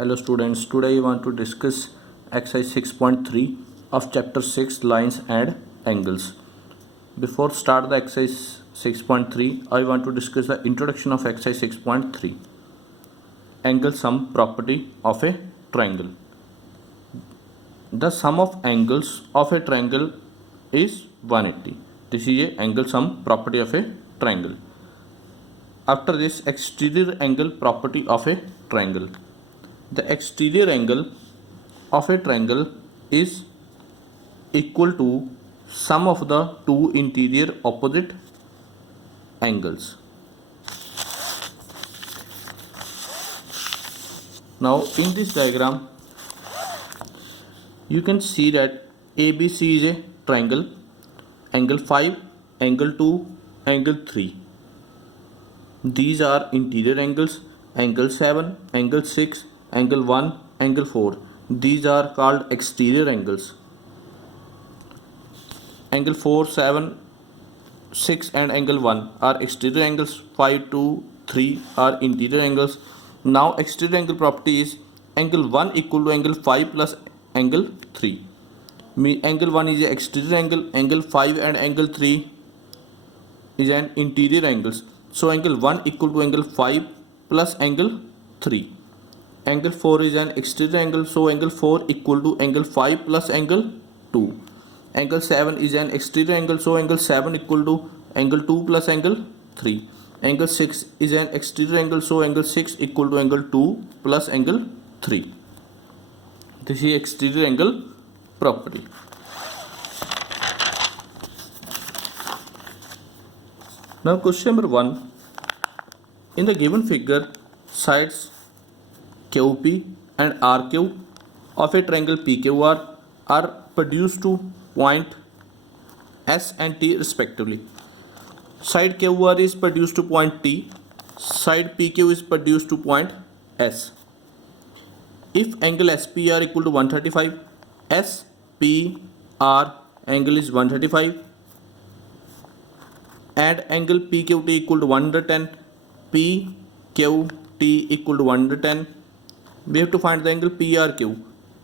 Hello students, today I want to discuss exercise 6.3 of chapter 6 lines and angles. Before start the exercise 6.3, I want to discuss the introduction of exercise 6.3. Angle sum property of a triangle. The sum of angles of a triangle is 180. This is a angle sum property of a triangle. After this, exterior angle property of a triangle. The exterior angle of a triangle is equal to sum of the two interior opposite angles. Now in this diagram you can see that ABC is a triangle, angle 5, angle 2, angle 3. These are interior angles, angle 7, angle 6, angle 1, angle 4. These are called exterior angles. Angle 4, 7, 6 and angle 1 are exterior angles, 5, 2, 3 are interior angles. Now exterior angle property is angle 1 equal to angle 5 plus angle 3. Angle 1 is an exterior angle, angle 5 and angle 3 is an interior angles. So angle 1 equal to angle 5 plus angle 3. Angle 4 is an exterior angle, so angle 4 equal to angle 5 plus angle 2. Angle 7 is an exterior angle, so angle 7 equal to angle 2 plus angle 3. Angle 6 is an exterior angle, so angle 6 equal to angle 2 plus angle 3. This is exterior angle property. Now question number 1. In the given figure, sides QP and RQ of a triangle PQR are produced to point S and T respectively. Side QR is produced to point T, side PQ is produced to point S. If angle SPR equal to 135, SPR angle is 135 and angle PQT equal to 110, PQT equal to 110. We have to find the angle PRQ.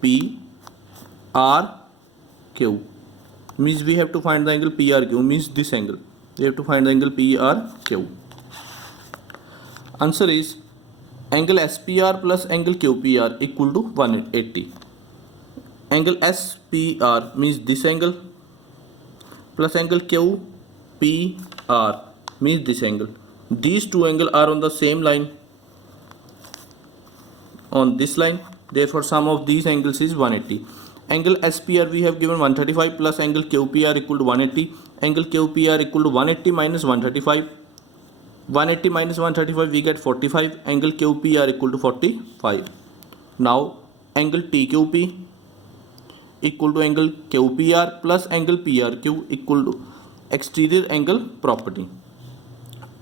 PRQ means we have to find the angle PRQ means this angle. We have to find the angle PRQ. Answer is angle SPR plus angle QPR equal to 180. Angle SPR means this angle plus angle QPR means this angle. These two angles are on the same line, on this line, therefore sum of these angles is 180. Angle SPR we have given 135 plus angle QPR equal to 180. Angle QPR equal to 180 minus 135. 180 minus 135 we get 45. Angle QPR equal to 45. Now angle TQP equal to angle QPR plus angle PRQ equal to exterior angle property.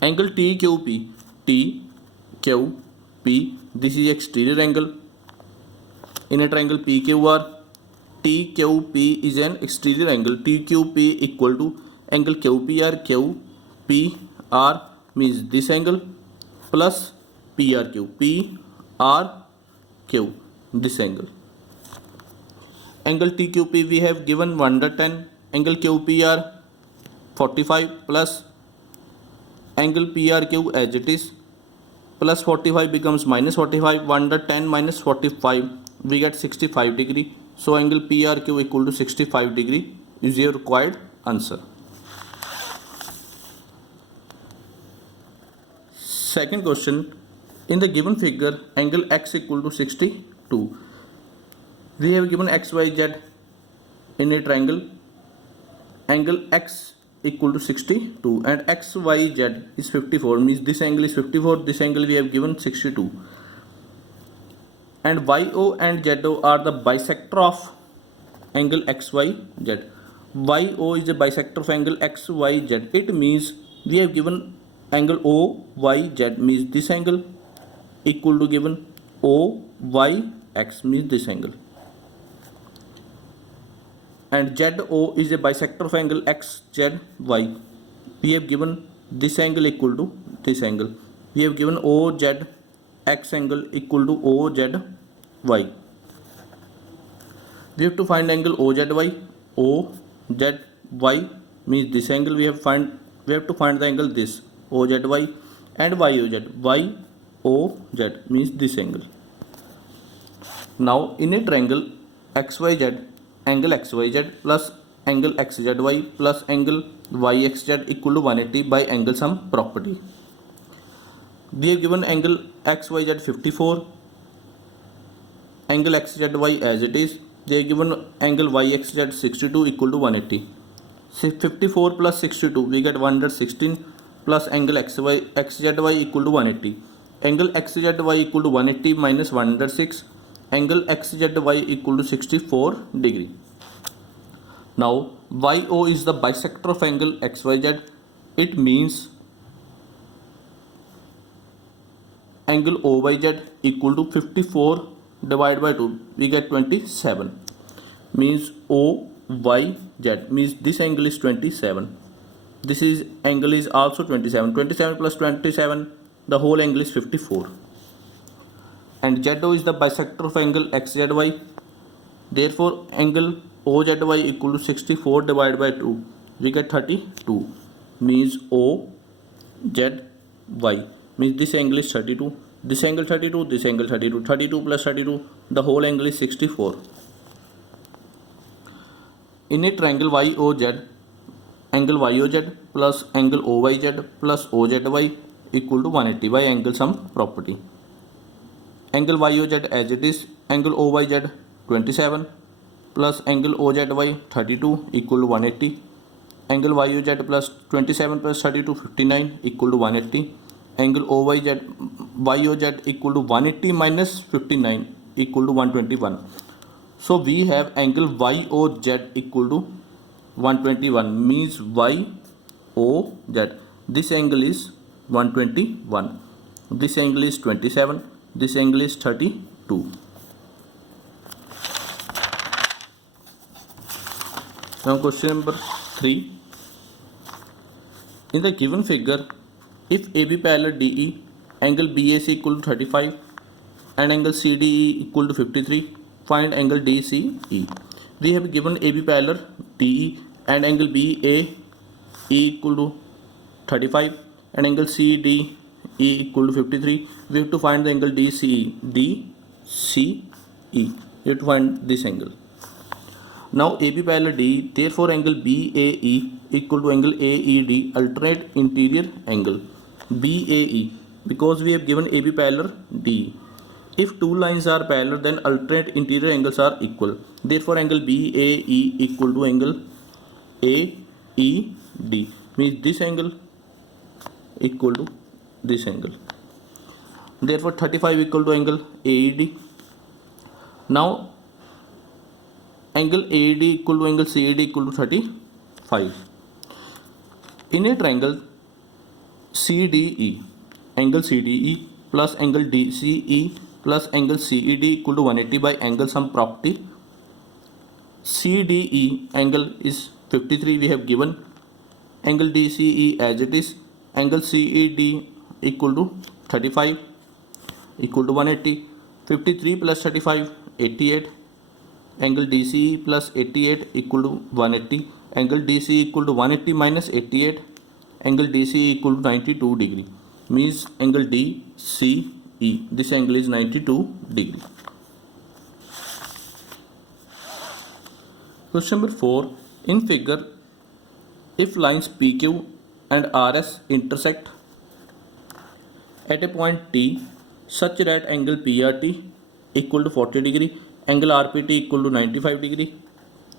Angle TQP, TQP, this is exterior angle in a triangle PQR. TQP is an exterior angle. TQP equal to angle QPR. QPR means this angle plus PRQ. PRQ, this angle. Angle TQP we have given 110. Angle QPR 45 plus angle PRQ as it is, plus 45 becomes minus 45. 110 minus 45 we get 65 degree. So angle PRQ equal to 65 degree is your required answer. Second question. In the given figure, angle X equal to 62. We have given XYZ in a triangle. Angle X equal to 62 and XYZ is 54 means this angle is 54. This angle we have given 62. And YO and ZO are the bisector of angle XYZ. YO is a bisector of angle XYZ. It means we have given angle OYZ means this angle equal to given OYX means this angle. And ZO is a bisector of angle XZY. We have given this angle equal to this angle. We have given OZ X angle equal to OZ y. We have to find angle OZY. OZY means this angle. We have to find the angle this OZY, and YOZ. YOZ means this angle. Now in a triangle XYZ, angle XYZ plus angle XZY plus angle YXZ equal to 180 by angle sum property. We have given angle XYZ 54, angle XZY as it is. They have given angle YXZ 62 equal to 180. 54 plus 62 we get 116 plus angle XZY equal to 180. Angle XZY equal to 180 minus 106. Angle XZY equal to 64 degree. Now YO is the bisector of angle XYZ. It means angle OYZ equal to 54 divided by 2. We get 27. Means OYZ means this angle is 27. This is angle is also 27. 27 plus 27, the whole angle is 54. And ZO is the bisector of angle XZY. Therefore angle OZY equal to 64 divided by 2. We get 32. Means OZY means this angle is 32. This angle 32. This angle 32. 32 plus 32. The whole angle is 64. In a triangle YOZ, angle YOZ plus angle OYZ plus OZY equal to 180 by angle sum property. Angle YOZ as it is, angle OYZ 27 plus angle OZY 32 equal to 180. Angle YOZ plus 27 plus 32 59 equal to 180. Angle YOZ equal to 180 minus 59 equal to 121. So we have angle YOZ equal to 121 means YOZ. This angle is 121. This angle is 27. This angle is 32. Now question number 3. In the given figure, if AB parallel DE, angle BAC equal to 35 and angle CDE equal to 53, find angle DCE. We have given AB parallel DE and angle BAE equal to 35 and angle CDE equal to 53. We have to find the angle DCE. DCE. We have to find this angle. Now AB parallel DE, therefore angle BAE equal to angle AED, alternate interior angle BAE, because we have given AB parallel DE. If two lines are parallel, then alternate interior angles are equal. Therefore angle BAE equal to angle AED, means this angle equal to this angle. Therefore 35 equal to angle AED. Now angle AED equal to angle CED equal to 35. In a triangle CDE, angle CDE plus angle DCE plus angle CED equal to 180 by angle sum property. CDE angle is 53 we have given. Angle DCE as it is. Angle CED equal to 35 equal to 180. 53 plus 35 88. Angle DCE plus 88 equal to 180. Angle DCE equal to 180 minus 88. Angle DCE equal to 92 degree. Means angle DCE, this angle is 92 degree. Question number 4. In figure, if lines PQ and RS intersect at a point T such that angle PRT equal to 40 degree, angle RPT equal to 95 degree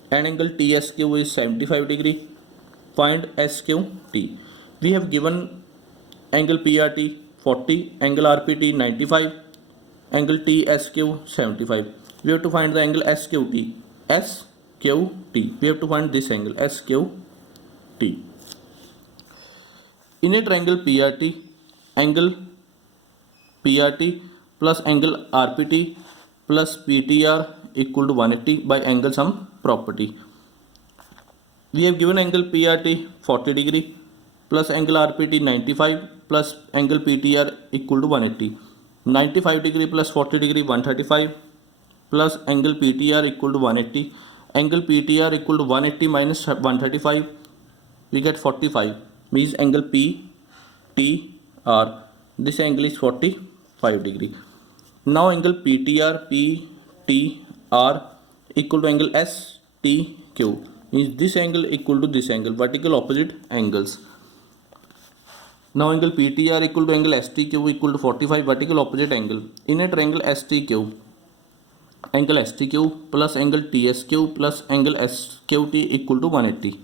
and angle TSQ is 75 degree, find SQT. We have given angle PRT 40, angle RPT 95, angle TSQ 75. We have to find the angle SQT. SQT. We have to find this angle SQT. In a triangle PRT, angle PRT plus angle RPT plus PTR equal to 180 by angle sum property. We have given angle PRT 40 degree plus angle RPT 95 plus angle PTR equal to 180. 95 degree plus 40 degree 135. plus angle PTR equal to 180. Angle PTR equal to 180 minus 135. We get 45. Means angle PTR. This angle is 45 degree. Now angle PTR equal to angle STQ. Means this angle equal to this angle. Vertical opposite angles. Now angle PTR equal to angle STQ equal to 45, vertical opposite angle. In a triangle STQ, angle STQ plus angle TSQ plus angle SQT equal to 180.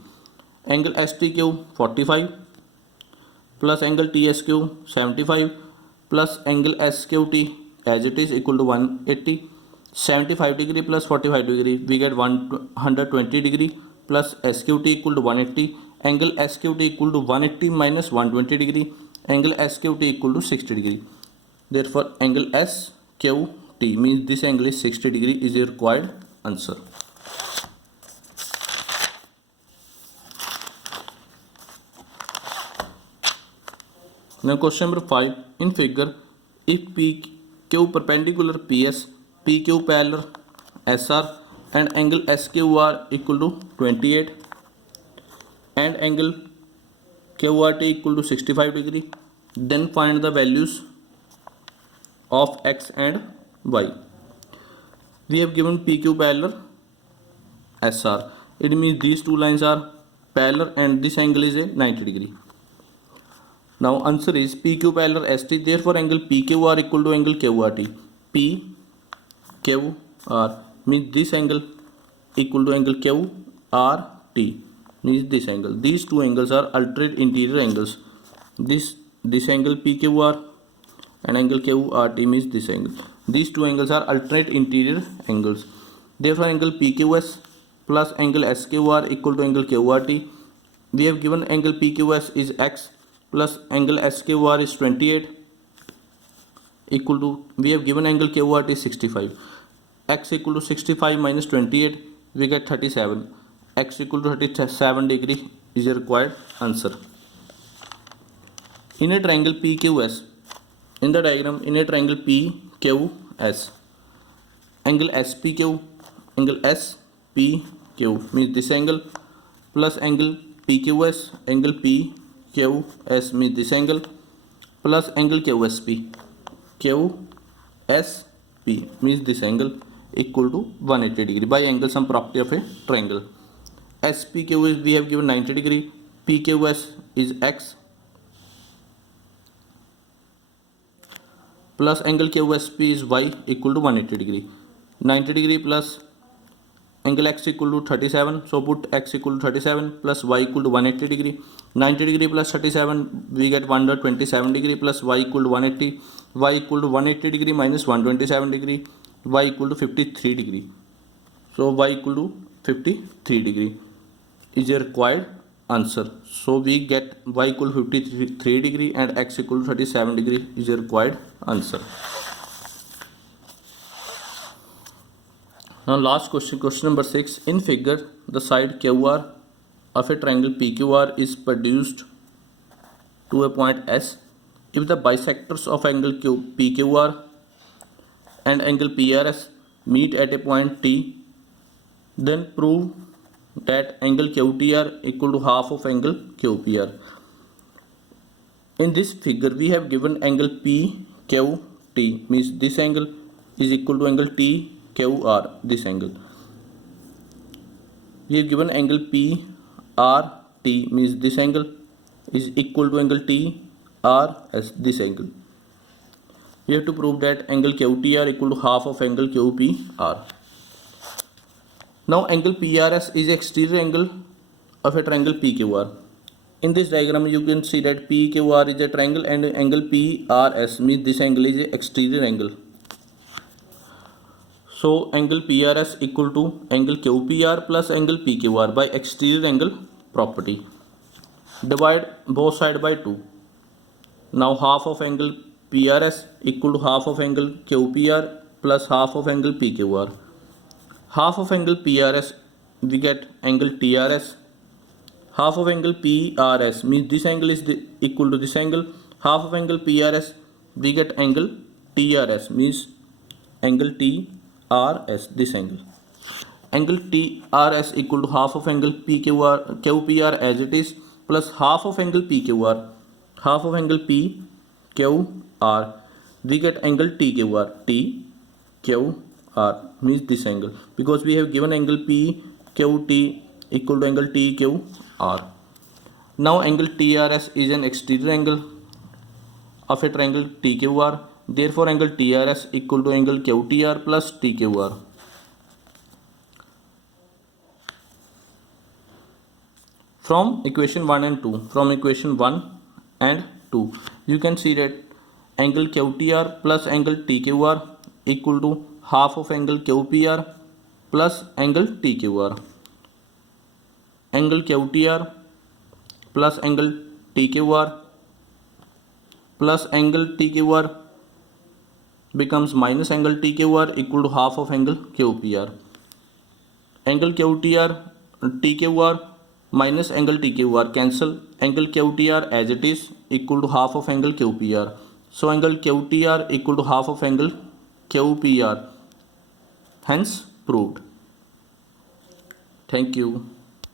Angle STQ 45 plus angle TSQ 75 plus angle SQT as it is equal to 180. 75 degree plus 45 degree, we get 120 degree plus SQT equal to 180. Angle SQT equal to 180 minus 120 degree. Angle SQT equal to 60 degree. Therefore, angle SQT means this angle is 60 degree is the required answer. Now question number 5. In figure, if PQ perpendicular PS, PQ parallel SR and angle SQR equal to 28 and angle QRT equal to 65 degree, then find the values of X and Y. We have given PQ parallel SR. It means these two lines are parallel and this angle is a 90 degree. Now answer is PQ parallel ST. Therefore angle PQR equal to angle QRT. PQR means this angle equal to angle QRT. Means this angle. These two angles are alternate interior angles. This angle PQR and angle QRT means this angle. These two angles are alternate interior angles. Therefore angle PQS plus angle SQR equal to angle QRT. We have given angle PQS is X plus angle SQR is 28 equal to, we have given angle QRT is 65. X equal to 65 minus 28, we get 37. X equal to 37 degree is the required answer. In a triangle PQS, in the diagram, in a triangle PQS, angle SPQ means this angle plus angle PQS, angle PQS means this angle plus angle QSP means this angle equal to 180 degree by angle sum property of a triangle. SPQ is, we have given 90 degree, PQS is X plus angle QSP is Y equal to 180 degree. 90 degree plus angle X equal to 37, so put X equal to 37 plus Y equal to 180 degree. 90 degree plus 37, we get 127 degree plus Y equal to 180. Y equal to 180 degree minus 127 degree, Y equal to 53 degree. So Y equal to 53 degree is a required answer. So we get Y equal to 53 degree and X equal to 37 degree is a required answer. Now last question, question number 6. In figure, the side QR of a triangle PQR is produced to a point S. If the bisectors of angle PQR and angle PRS meet at a point T, then prove that angle QTR equal to half of angle QPR. In this figure, we have given angle PQT, means this angle is equal to angle TQR, this angle. We have given angle PRT, means this angle is equal to angle TRS, this angle. We have to prove that angle QTR equal to half of angle QPR. Now angle PRS is exterior angle of a triangle PQR. In this diagram you can see that PQR is a triangle and angle PRS means this angle is a exterior angle. So angle PRS equal to angle QPR plus angle PQR by exterior angle property. Divide both sides by 2. Now half of angle PRS equal to half of angle QPR plus half of angle PQR. Half of angle PRS we get angle TRS. Half of angle PRS means this angle is equal to this angle. Half of angle PRS we get angle TRS means angle TRS TRS, this angle. Angle TRS equal to half of angle QPR as it is, plus half of angle PQR. Half of angle PQR, we get angle TQR. TQR means this angle, because we have given angle PQT equal to angle TQR. Now angle TRS is an exterior angle of a triangle TQR. Therefore angle TRS equal to angle QTR plus TQR. From equation 1 and 2, you can see that angle QTR plus angle TQR equal to half of angle QPR plus angle TQR. Angle QTR plus angle TQR plus angle TQR becomes minus angle TQR equal to half of angle QPR. Angle QTR, TQR minus angle TQR cancel. Angle QTR as it is equal to half of angle QPR. So angle QTR equal to half of angle QPR. Hence proved. Thank you.